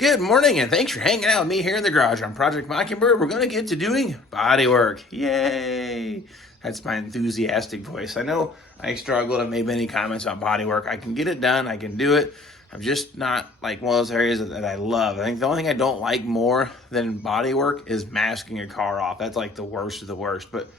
Good morning, and thanks for hanging out with me here in the garage on Project Mockingbird. We're going to get to doing body work. Yay! That's my enthusiastic voice. I know I struggle to make many comments on body work. I can get it done. I can do it. I'm just not like one of those areas that I love. I think the only thing I don't like more than body work is masking a car off. That's like the worst of the worst. But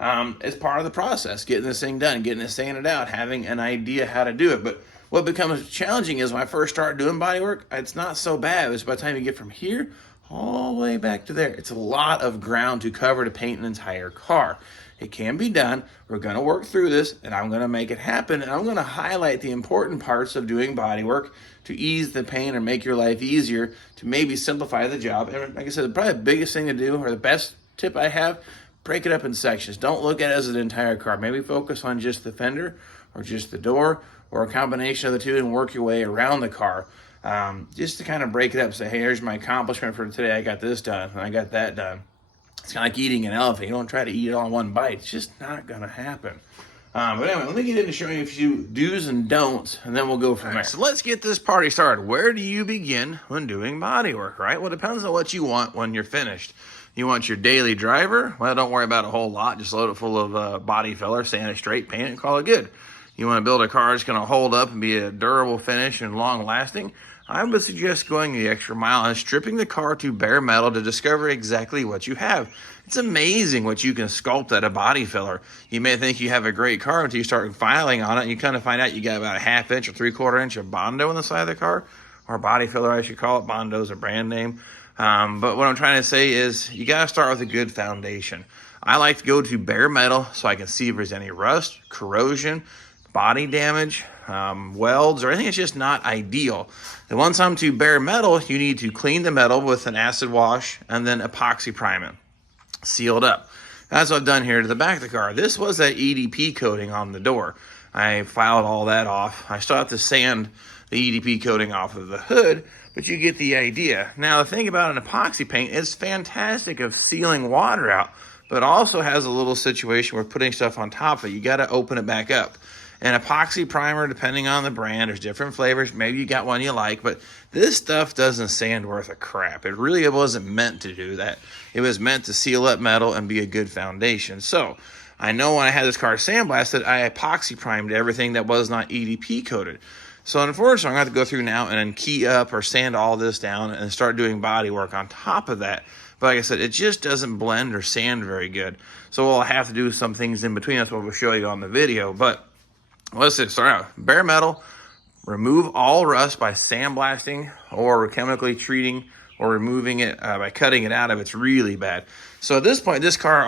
it's part of the process, getting this thing done, getting it sanded out, having an idea how to do it. But what becomes challenging is when I first start doing body work, it's not so bad. It's by the time you get from here all the way back to there. It's a lot of ground to cover to paint an entire car. It can be done. We're going to work through this, and I'm going to make it happen. And I'm going to highlight the important parts of doing body work to ease the pain or make your life easier, to maybe simplify the job. And like I said, probably the biggest thing to do, or the best tip I have, break it up in sections. Don't look at it as an entire car. Maybe focus on just the fender or just the door or a combination of the two and work your way around the car. Just to kind of break it up. Say, hey, here's my accomplishment for today. I got this done and I got that done. It's kind of like eating an elephant. You don't try to eat it all in one bite. It's just not going to happen. But anyway, let me get into showing you a few do's and don'ts, and then we'll go from there. So let's get this party started. Where do you begin when doing body work, right? Well, it depends on what you want when you're finished. You want your daily driver? Well, don't worry about a whole lot. Just load it full of body filler, sand it straight, paint it, and call it good. You want to build a car that's going to hold up and be a durable finish and long-lasting? I would suggest going the extra mile and stripping the car to bare metal to discover exactly what you have. It's amazing what you can sculpt at a body filler. You may think you have a great car until you start filing on it, and you kind of find out you got about a 1/2 inch or 3/4 inch of Bondo on the side of the car, or body filler, I should call it. Bondo's a brand name. But what I'm trying to say is you got to start with a good foundation. I like to go to bare metal so I can see if there's any rust, corrosion, body damage, welds, or anything that's just not ideal. And once I'm to bare metal, you need to clean the metal with an acid wash and then epoxy prime it, seal it up. That's what I've done here to the back of the car. This was that EDP coating on the door. I filed all that off. I still have to sand the EDP coating off of the hood, but you get the idea. Now, the thing about an epoxy paint, it's fantastic of sealing water out, but also has a little situation where putting stuff on top of it, you got to open it back up. An epoxy primer, depending on the brand, there's different flavors. Maybe you got one you like, but this stuff doesn't sand worth a crap. It really wasn't meant to do that. It was meant to seal up metal and be a good foundation. So I know when I had this car sandblasted, I epoxy primed everything that was not EDP coated. So unfortunately, I'm going to have to go through now and then key up or sand all this down and start doing body work on top of that. But like I said, it just doesn't blend or sand very good. So we'll have to do some things in between. That's what we'll show you on the video. But let's just start out. Bare metal, remove all rust by sandblasting or chemically treating or removing it by cutting it out if it's really bad. So at this point, this car,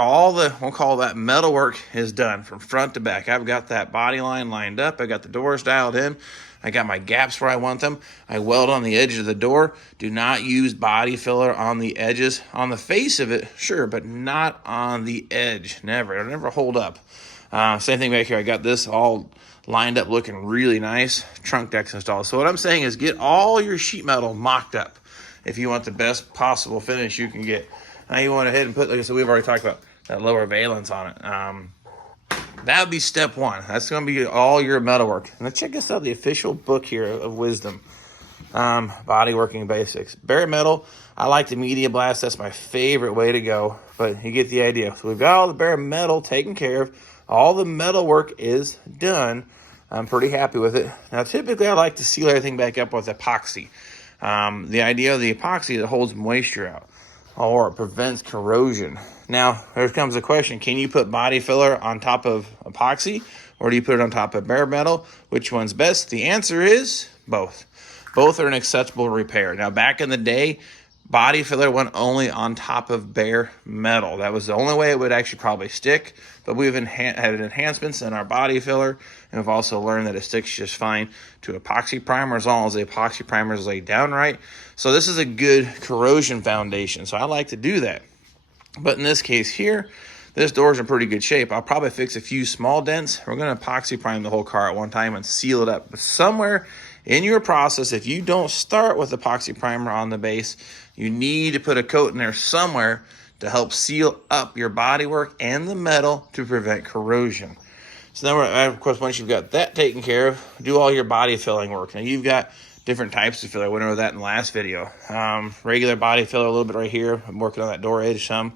we'll call that metal work is done from front to back. I've got that body line lined up. I got the doors dialed in. I got my gaps where I want them. I weld on the edge of the door. Do not use body filler on the edges. On the face of it, sure, but not on the edge. Never. It'll never hold up. Same thing back here. I got this all lined up looking really nice. Trunk decks installed. So what I'm saying is get all your sheet metal mocked up if you want the best possible finish you can get. Now you want to ahead and put, like I said, we've already talked about that lower valence on it. That would be step one. That's going to be all your metal work. And let's check this out, the official book here of wisdom. Body working basics. Bare metal, I like the media blast. That's my favorite way to go. But you get the idea. So we've got all the bare metal taken care of. All the metal work is done. I'm pretty happy with it. Now, typically, I like to seal everything back up with epoxy. The idea of the epoxy is it holds moisture out or it prevents corrosion. Now, there comes a question. Can you put body filler on top of epoxy or do you put it on top of bare metal? Which one's best? The answer is both. Both are an acceptable repair. Now, back in the day, body filler went only on top of bare metal. That was the only way it would actually probably stick. But we've had enhancements in our body filler, and we've also learned that it sticks just fine to epoxy primer as long as the epoxy primer is laid down right. So this is a good corrosion foundation. So I like to do that. But in this case here, this door's in pretty good shape. I'll probably fix a few small dents. We're going to epoxy prime the whole car at one time and seal it up. But somewhere in your process, if you don't start with epoxy primer on the base, you need to put a coat in there somewhere to help seal up your bodywork and the metal to prevent corrosion. So then, of course, once you've got that taken care of, do all your body filling work. Now, you've got different types of filler. I went over that in the last video. Regular body filler a little bit right here. I'm working on that door edge some.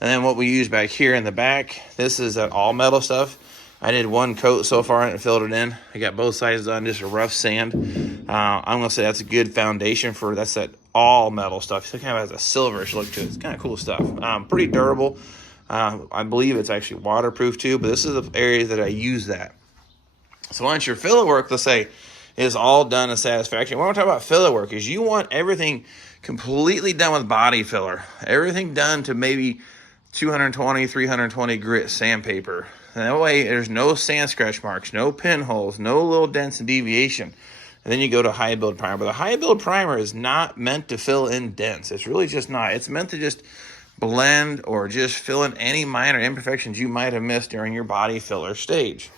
And then what we use back here in the back, this is that all metal stuff. I did one coat so far and filled it in. I got both sides done, just a rough sand. I'm gonna say that's a good foundation for, that's that all metal stuff. It kind of has a silverish look to it. It's kind of cool stuff. Pretty durable. I believe it's actually waterproof too, but this is the area that I use that. So once your filler work, let's say, is all done to satisfaction. What I'm talking about filler work is you want everything completely done with body filler. Everything done to maybe 220, 320 grit sandpaper. And that way there's no sand scratch marks, no pinholes, no little dents and deviation. And then you go to high build primer. But the high build primer is not meant to fill in dents. It's really just not. It's meant to just blend or just fill in any minor imperfections you might have missed during your body filler stage.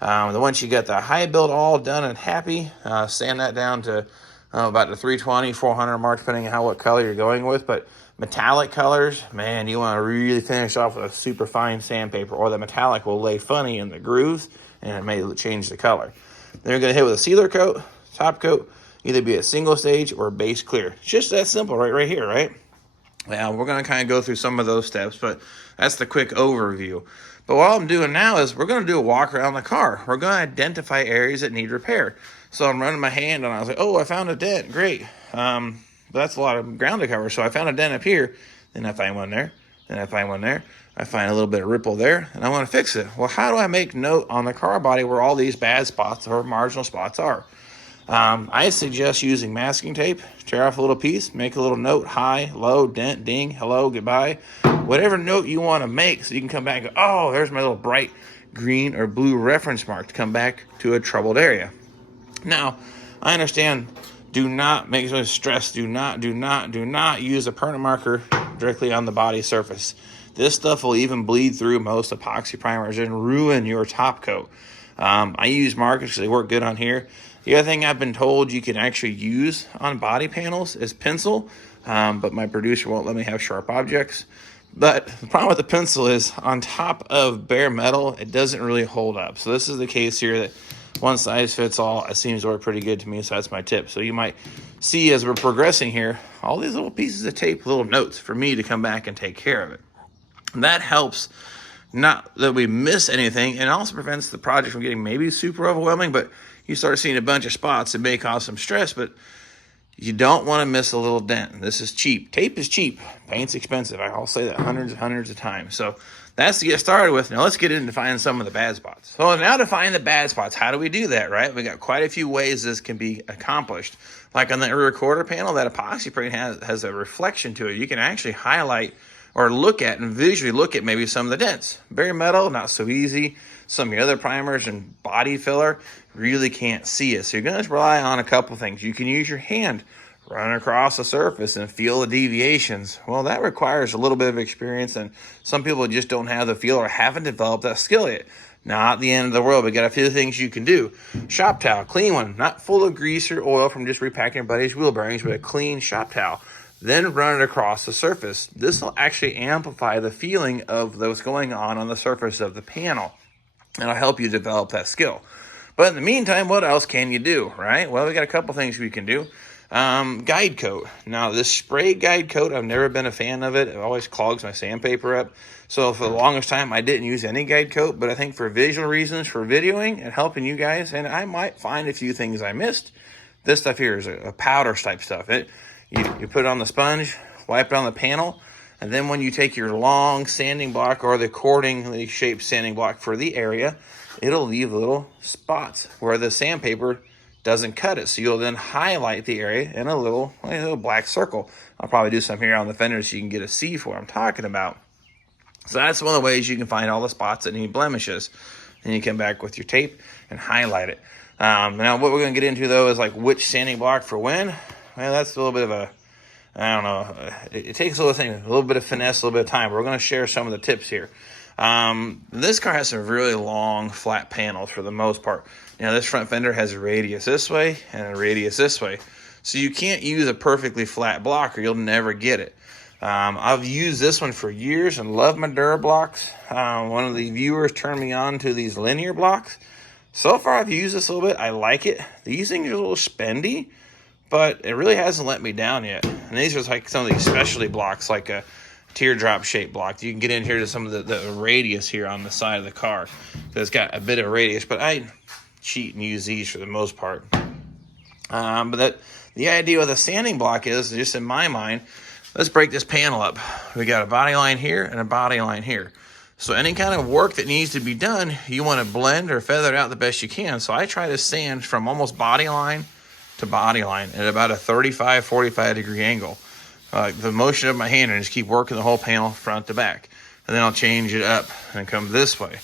Once you get the high build all done and happy, sand that down to about the 320, 400 mark, depending on what color you're going with. But metallic colors, man, you want to really finish off with a super fine sandpaper, or the metallic will lay funny in the grooves and it may change the color. Then you're going to hit with a sealer coat, top coat, either be a single stage or a base clear. It's just that simple right here, right? Well, we're going to kind of go through some of those steps, but that's the quick overview. But what I'm doing now is we're going to do a walk around the car. We're going to identify areas that need repair. So I'm running my hand and I was like, oh, I found a dent. Great. But that's a lot of ground to cover. So I found a dent up here. Then I find one there. Then I find one there. I find a little bit of ripple there. And I want to fix it. Well, how do I make note on the car body where all these bad spots or marginal spots are? I suggest using masking tape. Tear off a little piece. Make a little note. High, low, dent, ding, hello, goodbye. Whatever note you want to make, so you can come back and go, oh, there's my little bright green or blue reference mark to come back to a troubled area. Now, I understand, do not make no stress, do not use a permanent marker directly on the body surface. This stuff will even bleed through most epoxy primers and ruin your top coat. I use markers because they work good on here. The other thing I've been told you can actually use on body panels is pencil, but my producer won't let me have sharp objects. But the problem with the pencil is on top of bare metal, it doesn't really hold up. So this is the case here that one size fits all. It seems to work pretty good to me, so that's my tip. So you might see as we're progressing here, all these little pieces of tape, little notes for me to come back and take care of it. And that helps not that we miss anything, and also prevents the project from getting maybe super overwhelming, but you start seeing a bunch of spots that may cause some stress, but you don't want to miss a little dent. This is cheap. Tape is cheap. Paint's expensive. I'll say that hundreds of times. So that's to get started with. Now let's get into finding some of the bad spots. So now to find the bad spots, how do we do that, right? We got quite a few ways this can be accomplished. Like on the recorder panel, that epoxy paint has a reflection to it. You can actually highlight or look at and visually look at maybe some of the dents. Bare metal, not so easy. Some of your other primers and body filler really can't see it. So you're going to rely on a couple things. You can use your hand, run across the surface and feel the deviations. Well, that requires a little bit of experience, and some people just don't have the feel or haven't developed that skill yet. Not the end of the world, but got a few things you can do. Shop towel, clean one, not full of grease or oil from just repacking your buddy's wheel bearings, but a clean shop towel. Then run it across the surface. This will actually amplify the feeling of what's going on the surface of the panel. And it'll help you develop that skill. But in the meantime, what else can you do, right? Well, we got a couple things we can do. Guide coat. Now, this spray guide coat, I've never been a fan of it. It always clogs my sandpaper up. So for the longest time, I didn't use any guide coat. But I think for visual reasons, for videoing and helping you guys, and I might find a few things I missed, this stuff here is a powder type stuff. You put it on the sponge, wipe it on the panel, and then when you take your long sanding block or the accordingly shaped sanding block for the area, it'll leave little spots where the sandpaper doesn't cut it. So you'll then highlight the area in a little black circle. I'll probably do some here on the fender so you can get a see for what I'm talking about. So that's one of the ways you can find all the spots that need blemishes. And you come back with your tape and highlight it. Now what we're going to get into though is like which sanding block for when. Well, that's a little bit of a, I don't know, it takes a little bit of finesse, a little bit of time. But we're going to share some of the tips here. This car has some really long flat panels for the most part. You know, this front fender has a radius this way and a radius this way. So you can't use a perfectly flat block or you'll never get it. I've used this one for years and love my Durablocks. One of the viewers turned me on to these linear blocks. So far I've used this a little bit. I like it. These things are a little spendy. but it really hasn't let me down yet. And these are like some of these specialty blocks, like a teardrop shaped block. You can get in here to some of the radius here on the side of the car. It's got a bit of radius, but I cheat and use these for the most part. But the idea with a sanding block is, just in my mind, let's break this panel up. We got a body line here and a body line here. So any kind of work that needs to be done, you want to blend or feather it out the best you can. So I try to sand from almost body line to body line at about a 35, 45 degree angle. The motion of my hand, and just keep working the whole panel front to back. And then I'll change it up and come this way.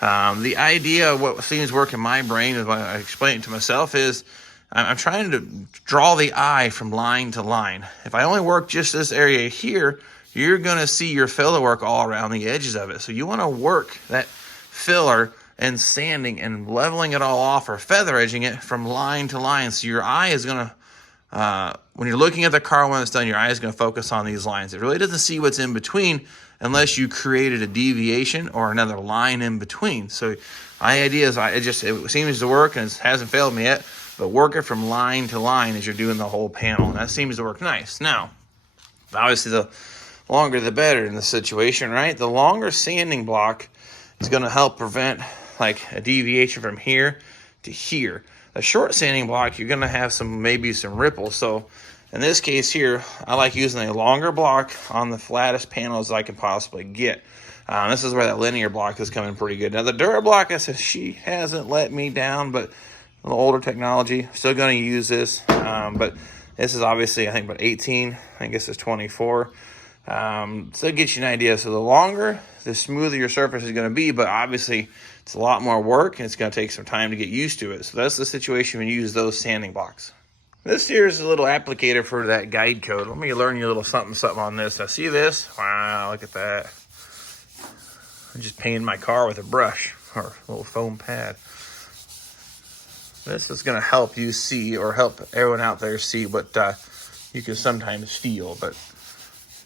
The idea of what seems to work in my brain, is when I explain it to myself, is I'm trying to draw the eye from line to line. If I only work just this area here, you're going to see your filler work all around the edges of it. So you want to work that filler and sanding and leveling it all off, or feather edging it from line to line. So your eye is going to, when you're looking at the car when it's done, your eye is going to focus on these lines. It really doesn't see what's in between unless you created a deviation or another line in between. So my idea is, it seems to work, and it hasn't failed me yet, but work it from line to line as you're doing the whole panel. And that seems to work nice. Now, obviously the longer the better in this situation, right? The longer sanding block is going to help prevent like a deviation from here to here. A short sanding block, you're going to have maybe some ripples. So in this case here, I like using a longer block on the flattest panels I can possibly get. This is where that linear block is coming pretty good. Now the Dura block, I said, she hasn't let me down, but a little older technology, still going to use this. But this is obviously, I think, about 18. I guess it's 24. So it gets you an idea. So the longer, the smoother your surface is going to be, but obviously it's a lot more work, and it's going to take some time to get used to it. So that's the situation when you use those sanding blocks. This here is a little applicator for that guide code. Let me learn you a little something on this. Now see this? Wow, look at that. I just painted my car with a brush or a little foam pad. This is going to help you see, or help everyone out there see what you can sometimes feel, but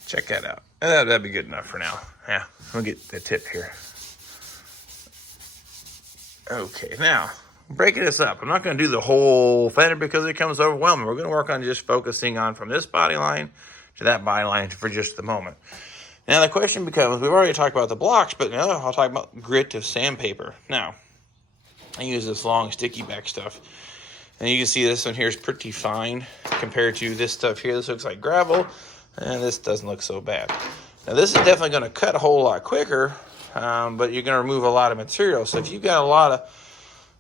check that out. That'd be good enough for now. Yeah, we'll get the tip here. Okay, now, breaking this up. I'm not going to do the whole fender because it becomes overwhelming. We're going to work on just focusing on from this body line to that body line for just the moment. Now, the question becomes, we've already talked about the blocks, but now I'll talk about grit of sandpaper. Now, I use this long sticky back stuff, and you can see this one here is pretty fine compared to this stuff here. This looks like gravel, and this doesn't look so bad. Now this is definitely going to cut a whole lot quicker, but you're going to remove a lot of material. So if you've got a lot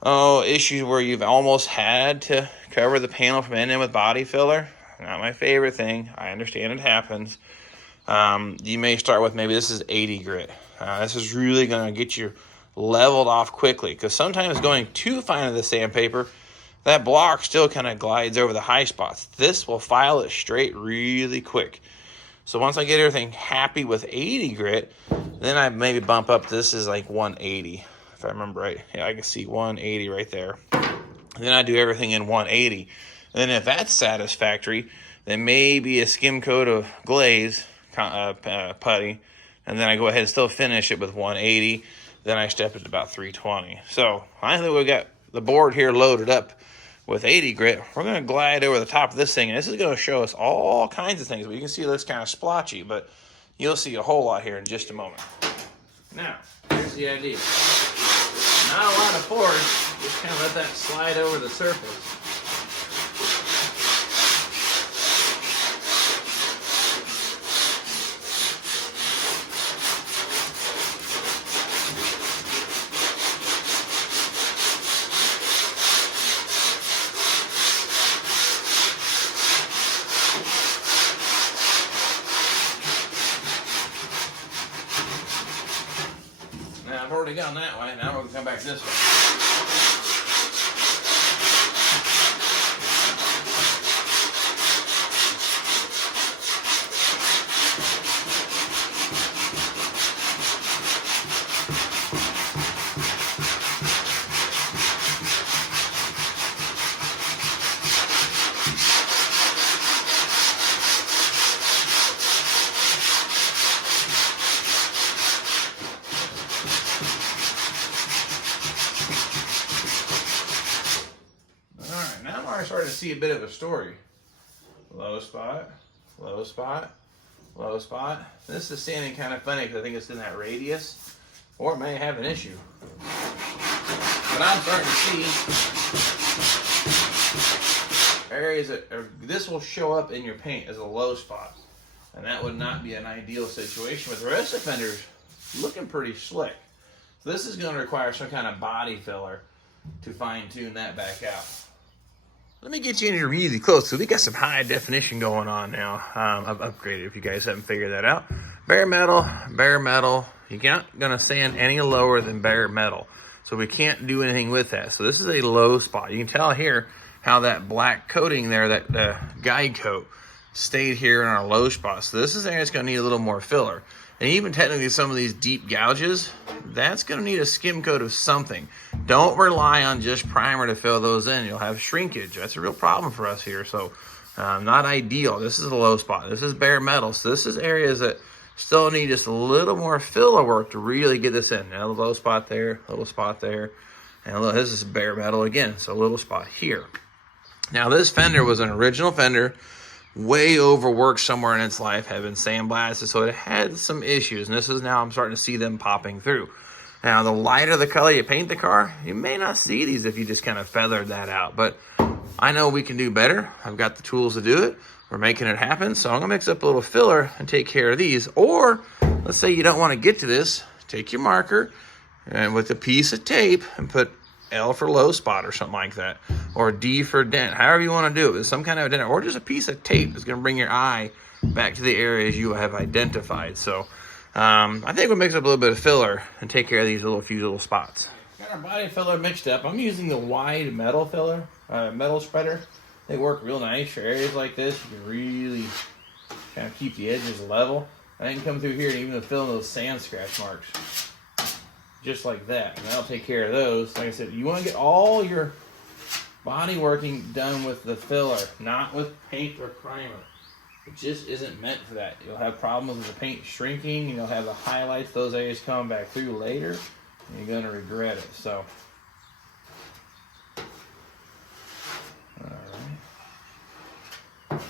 of issues where you've almost had to cover the panel from end to end with body filler, not my favorite thing. I understand it happens. You may start with, maybe this is 80 grit. This is really going to get you leveled off quickly, because sometimes going too fine to the sandpaper, that block still kind of glides over the high spots. This will file it straight really quick. So once I get everything happy with 80 grit, then I maybe bump up. This is like 180, if I remember right. Yeah, I can see 180 right there. And then I do everything in 180. And then if that's satisfactory, then maybe a skim coat of glaze putty, and then I go ahead and still finish it with 180. Then I step it to about 320. So I think we've got the board here loaded up with 80 grit. We're going to glide over the top of this thing, and this is going to show us all kinds of things. But you can see it looks kind of splotchy, but you'll see a whole lot here in just a moment. Now, here's the idea. Not a lot of force, just kind of let that slide over the surface. Now, I've already gone that way. Now we're going to come back this way. I started to see a bit of a story. low spot, low spot, low spot. This is standing kind of funny because I think it's in that radius, or it may have an issue. But I'm starting to see areas that this will show up in your paint as a low spot, and that would not be an ideal situation. But the rest of the fender's looking pretty slick. So this is going to require some kind of body filler to fine tune that back out. Let me get you in here really close. So we got some high definition going on now. I've upgraded if you guys haven't figured that out. Bare metal, bare metal. You're not going to sand any lower than bare metal. So we can't do anything with that. So this is a low spot. You can tell here how that black coating there, that guide coat, stayed here in our low spot. So this is area that's going to need a little more filler. And even technically some of these deep gouges, that's going to need a skim coat of something. Don't rely on just primer to fill those in. You'll have shrinkage. That's a real problem for us here. So not ideal. This is a low spot. This is bare metal. So this is areas that still need just a little more filler work to really get this in. Now, a little spot there, a little spot there. And look, this is bare metal again. So a little spot here. Now, this fender was an original fender, way overworked somewhere in its life, had been sandblasted, so it had some issues, and this is now I'm starting to see them popping through. Now, the lighter the color you paint the car, you may not see these if you just kind of feathered that out, but I know we can do better. I've got the tools to do it. We're making it happen, so I'm gonna mix up a little filler and take care of these. Or let's say you don't want to get to this, take your marker and with a piece of tape and put L for low spot or something like that, or D for dent, however you want to do it, with some kind of a dent, or just a piece of tape that's going to bring your eye back to the areas you have identified. So I think we'll mix up a little bit of filler and take care of these few little spots. Got our body filler mixed up. I'm using the wide metal filler, metal spreader. They work real nice for areas like this. You can really kind of keep the edges level. I can come through here and even fill in those sand scratch marks. Just like that, and that'll take care of those. Like I said, you want to get all your body working done with the filler, not with paint or primer. It just isn't meant for that. You'll have problems with the paint shrinking, and you'll have the highlights, those areas coming back through later, and you're going to regret it. So, all right.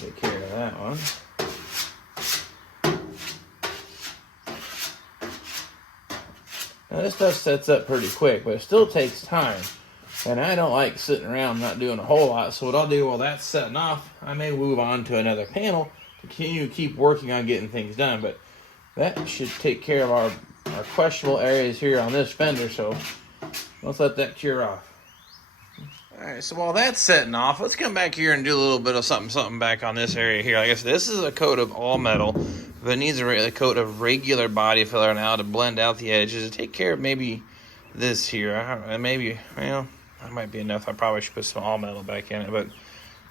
Take care of that one. Now this stuff sets up pretty quick, but it still takes time. And I don't like sitting around not doing a whole lot. So what I'll do while that's setting off, I may move on to another panel to continue to keep working on getting things done. But that should take care of our questionable areas here on this fender. So let's let that cure off. All right, so while that's setting off, let's come back here and do a little bit of something back on this area here. Like I said, this is a coat of all metal, but it needs a coat of regular body filler now to blend out the edges to take care of maybe this here. Maybe, well, that might be enough. I probably should put some all metal back in it, but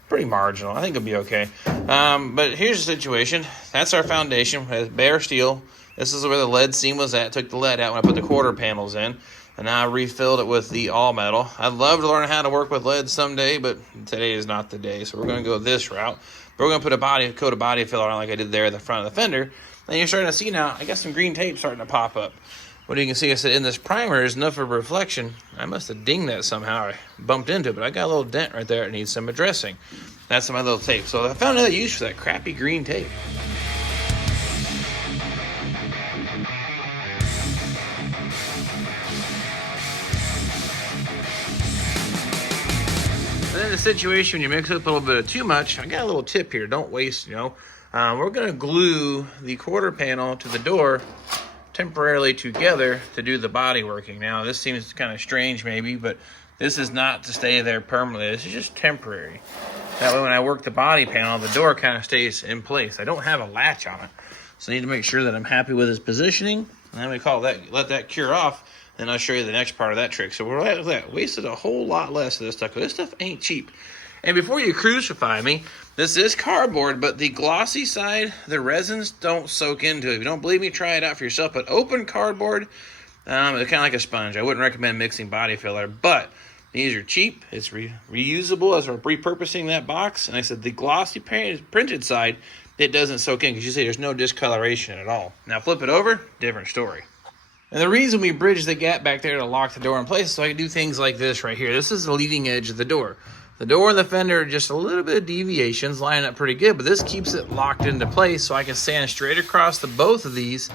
pretty marginal. I think it'll be okay. But here's the situation. That's our foundation. It's bare steel. This is where the lead seam was at. Took the lead out when I put the quarter panels in. And now I refilled it with the all metal. I'd love to learn how to work with lead someday, but today is not the day. So we're going to go this route. But we're going to put a coat of body filler on like I did there at the front of the fender. And you're starting to see now, I got some green tape starting to pop up. What you can see, I said in this primer is enough of a reflection. I must have dinged that somehow. I bumped into it, but I got a little dent right there. It needs some addressing. That's my little tape. So I found another use for that crappy green tape. In the situation when you mix up a little bit of too much, I got a little tip here. Don't waste, we're going to glue the quarter panel to the door temporarily together to do the body working. Now, this seems kind of strange maybe, but this is not to stay there permanently. This is just temporary. That way when I work the body panel, the door kind of stays in place. I don't have a latch on it, so I need to make sure that I'm happy with its positioning. And then we let that cure off. Then I'll show you the next part of that trick. So we're at that. Wasted a whole lot less of this stuff. This stuff ain't cheap. And before you crucify me, this is cardboard, but the glossy side, the resins don't soak into it. If you don't believe me, try it out for yourself. But open cardboard, it's kind of like a sponge. I wouldn't recommend mixing body filler, but these are cheap. It's reusable as we're repurposing that box. And I said the glossy printed side, it doesn't soak in because you see there's no discoloration at all. Now flip it over, different story. And the reason we bridged the gap back there to lock the door in place is so I can do things like this right here. This is the leading edge of the door. The door and the fender are just a little bit of deviations, lining up pretty good, but this keeps it locked into place so I can sand straight across the both of these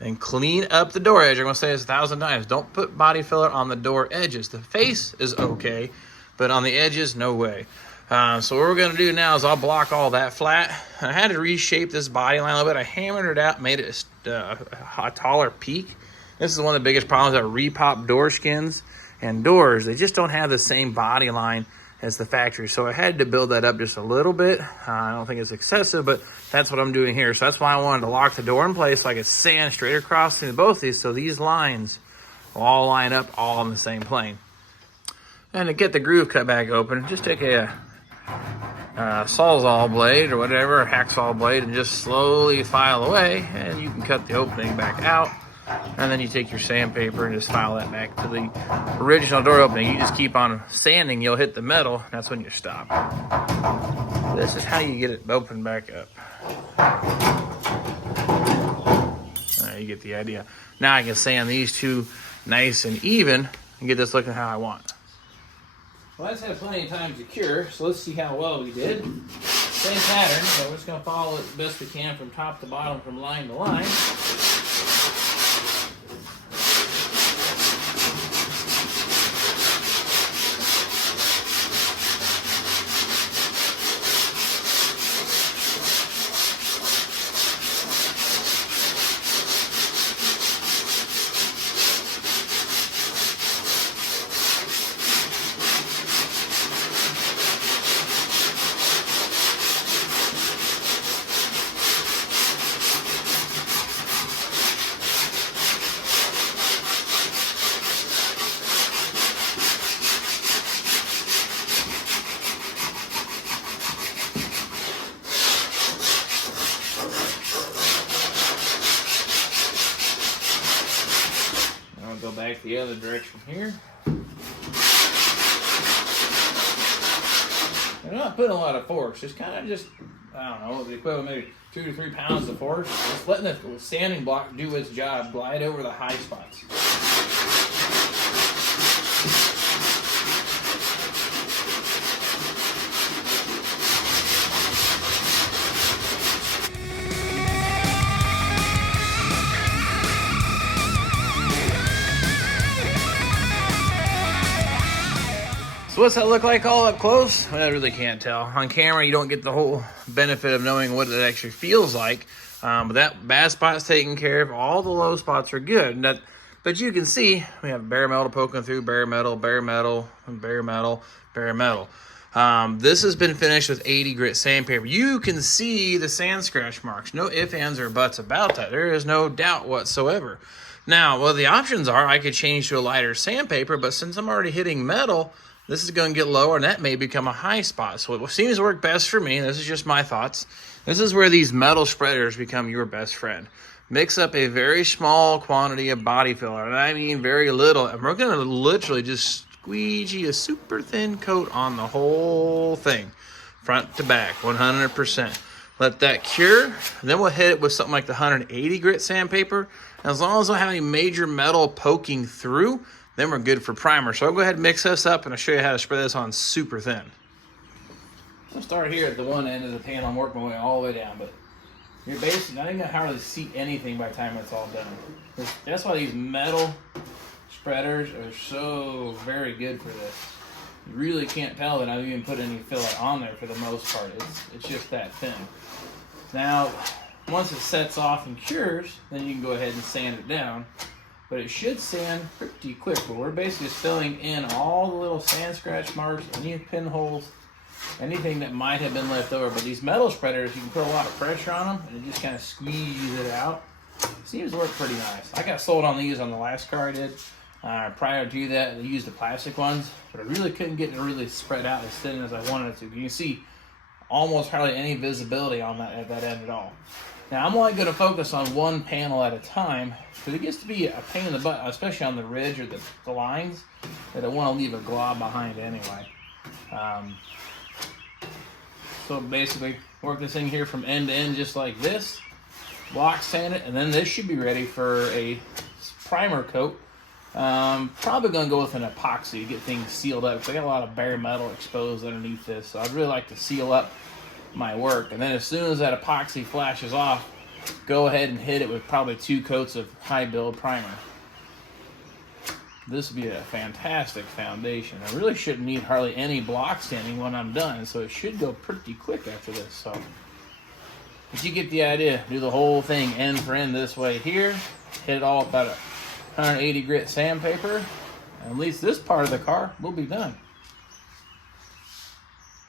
and clean up the door edge. I'm gonna say this 1,000 times. Don't put body filler on the door edges. The face is okay, but on the edges, no way. So what we're gonna do now is I'll block all that flat. I had to reshape this body line a little bit. I hammered it out, made it a taller peak. This is one of the biggest problems that repop door skins and doors. They just don't have the same body line as the factory. So I had to build that up just a little bit. I don't think it's excessive, but that's what I'm doing here. So that's why I wanted to lock the door in place so I could sand straight across into both these, so these lines will all line up all on the same plane. And to get the groove cut back open, just take a Sawzall blade or whatever, a hacksaw blade, and just slowly file away, and you can cut the opening back out. And then you take your sandpaper and just file that back to the original door opening. You just keep on sanding, you'll hit the metal, that's when you stop. This is how you get it open back up. You get the idea. Now I can sand these two nice and even and get this looking how I want. Well, that's had plenty of time to cure, so let's see how well we did. Same pattern, so we're just going to follow it the best we can from top to bottom, from line to line. Go back the other direction here. I'm not putting a lot of force, just kind of I don't know, the equivalent maybe 2 to 3 pounds of force. Just letting the sanding block do its job, glide over the high spots. So what's that look like all up close? Well, I really can't tell. On camera, you don't get the whole benefit of knowing what it actually feels like. But that bad spot's taken care of. All the low spots are good. But you can see we have bare metal poking through, bare metal, bare metal, bare metal, bare metal. This has been finished with 80 grit sandpaper. You can see the sand scratch marks. No ifs, ands, or buts about that. There is no doubt whatsoever. Now, well, the options are I could change to a lighter sandpaper, but since I'm already hitting metal, this is going to get lower, and that may become a high spot. So what seems to work best for me, this is just my thoughts, this is where these metal spreaders become your best friend. Mix up a very small quantity of body filler, and I mean very little, and we're going to literally just squeegee a super thin coat on the whole thing, front to back, 100%. Let that cure, then we'll hit it with something like the 180 grit sandpaper. And as long as I don't have any major metal poking through, then we're good for primer. So I'll go ahead and mix this up, and I'll show you how to spread this on super thin. So I'll start here at the one end of the panel and work my way all the way down, but you're basically not even gonna hardly see anything by the time it's all done. That's why these metal spreaders are so very good for this. You really can't tell that I've even put any fillet on there for the most part. It's just that thin. Now, once it sets off and cures, then you can go ahead and sand it down. But it should sand pretty quick. But we're basically just filling in all the little sand scratch marks, any pinholes, anything that might have been left over. But these metal spreaders, you can put a lot of pressure on them and just kind of squeeze it out. Seems to work pretty nice. I got sold on these on the last car I did. Prior to that, I used the plastic ones, but I really couldn't get it to really spread out as thin as I wanted it to. You can see almost hardly any visibility on that at that end at all. Now, I'm only going to focus on one panel at a time, because it gets to be a pain in the butt, especially on the ridge or the lines, that I want to leave a glob behind anyway. So basically, work this thing here from end to end just like this, block sand it, and then this should be ready for a primer coat. Probably going to go with an epoxy to get things sealed up, because I got a lot of bare metal exposed underneath this, so I'd really like to seal up my work. And then as soon as that epoxy flashes off, go ahead and hit it with probably 2 coats of high build primer. This would be a fantastic foundation. I really shouldn't need hardly any block sanding when I'm done, so it should go pretty quick after this. So, but you get the idea. Do the whole thing end for end this way here. Hit it all about 180 grit sandpaper, and at least this part of the car will be done.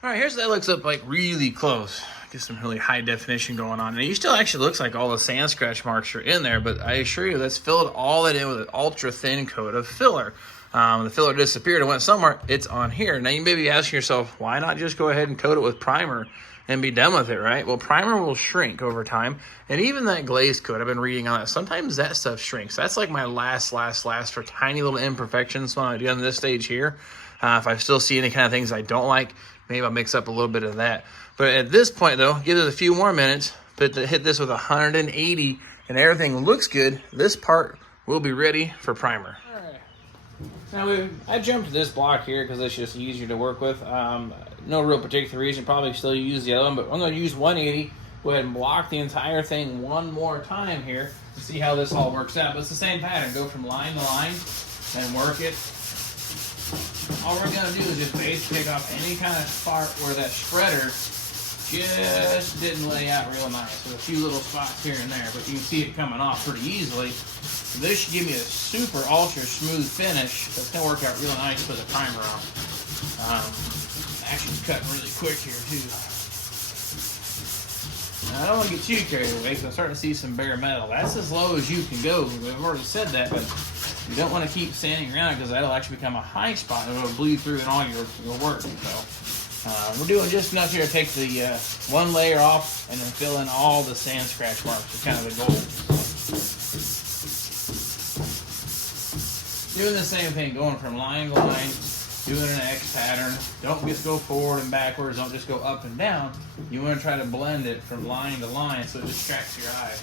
All right, here's what that looks up like really close. Get some really high definition going on. And it still actually looks like all the sand scratch marks are in there, but I assure you, let's fill all that in with an ultra thin coat of filler. The filler disappeared and went somewhere. It's on here. Now you may be asking yourself, why not just go ahead and coat it with primer and be done with it, right? Well, primer will shrink over time. And even that glaze coat, I've been reading on that, sometimes that stuff shrinks. That's like my last for tiny little imperfections when I get on this stage here. If I still see any kind of things I don't like, maybe I'll mix up a little bit of that. But at this point, though, give it a few more minutes, but to hit this with 180 and everything looks good, this part will be ready for primer. All right. Now, I jumped to this block here because it's just easier to work with. No real particular reason. Probably still use the other one, but I'm going to use 180. Go ahead and block the entire thing one more time here to see how this all works out. But it's the same pattern. Go from line to line and work it. All we're going to do is just base pick off any kind of part where that spreader just didn't lay out real nice. There's a few little spots here and there, but you can see it coming off pretty easily. So this should give me a super ultra smooth finish that's going to work out real nice with the primer on. Action's cutting really quick here too. Now, I don't want to get too carried away because I'm starting to see some bare metal. That's as low as you can go. I've already said that, but you don't want to keep sanding around because that'll actually become a high spot and it'll bleed through in all your work. So we're doing just enough here to take the one layer off and then fill in all the sand scratch marks. It's kind of the goal. Doing the same thing, going from line to line, doing an X pattern. Don't just go forward and backwards. Don't just go up and down. You want to try to blend it from line to line so it distracts your eye.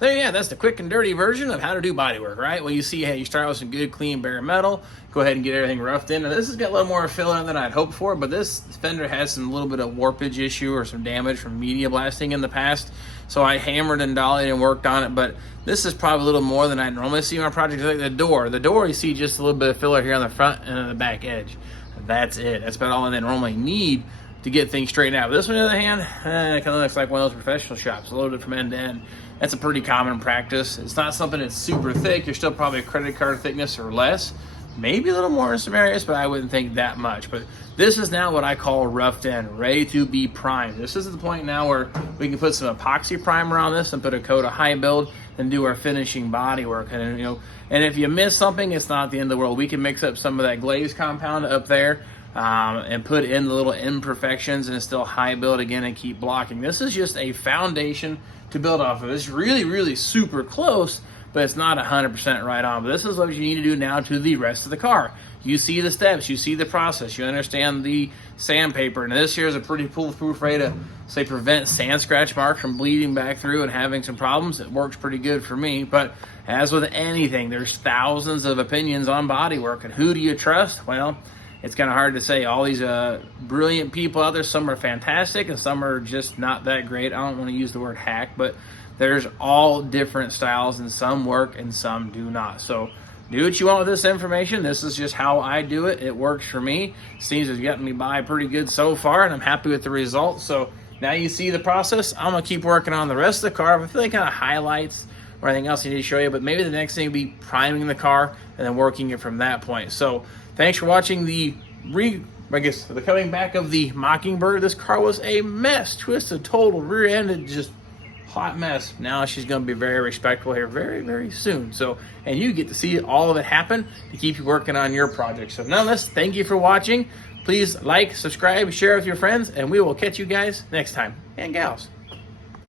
There, yeah, that's the quick and dirty version of how to do bodywork, right? Well, you see, hey, you start with some good, clean, bare metal. Go ahead and get everything roughed in. Now, this has got a little more filler than I'd hoped for, but this fender has some little bit of warpage issue or some damage from media blasting in the past. So I hammered and dollied and worked on it, but this is probably a little more than I normally see on my project. Like the door. The door, you see just a little bit of filler here on the front and on the back edge. That's it. That's about all I normally need to get things straightened out. But this one, on the other hand, it kind of looks like one of those professional shops, loaded from end to end. That's a pretty common practice. It's not something that's super thick. You're still probably a credit card thickness or less. Maybe a little more in some areas, but I wouldn't think that much. But this is now what I call roughed in, ready to be primed. This is the point now where we can put some epoxy primer on this and put a coat of high build and do our finishing body work. And and if you miss something, it's not the end of the world. We can mix up some of that glaze compound up there and put in the little imperfections and still high build again and keep blocking. This is just a foundation to build off of. It's really, really super close, but it's not 100% right on. But this is what you need to do now to the rest of the car. You see the steps, you see the process, you understand the sandpaper, and this here is a pretty foolproof way to, say, prevent sand scratch marks from bleeding back through and having some problems. It works pretty good for me, but as with anything, there's thousands of opinions on bodywork, and who do you trust? Well, it's kind of hard to say. All these brilliant people out there, some are fantastic and some are just not that great. I don't want to use the word hack, but there's all different styles and some work and some do not. So do what you want with this information. This is just how I do it. It works for me. Seems to have gotten me by pretty good so far, and I'm happy with the results. So now you see the process. I'm going to keep working on the rest of the car. I feel like kind of highlights or anything else I need to show you, but maybe the next thing will be priming the car and then working it from that point. So thanks for watching the coming back of the Mockingbird. This car was a mess, twisted, total, rear-ended, just hot mess. Now she's going to be very respectable here very, very soon. So, and you get to see all of it happen to keep you working on your project. So nonetheless, thank you for watching. Please like, subscribe, share with your friends, and we will catch you guys next time. And gals.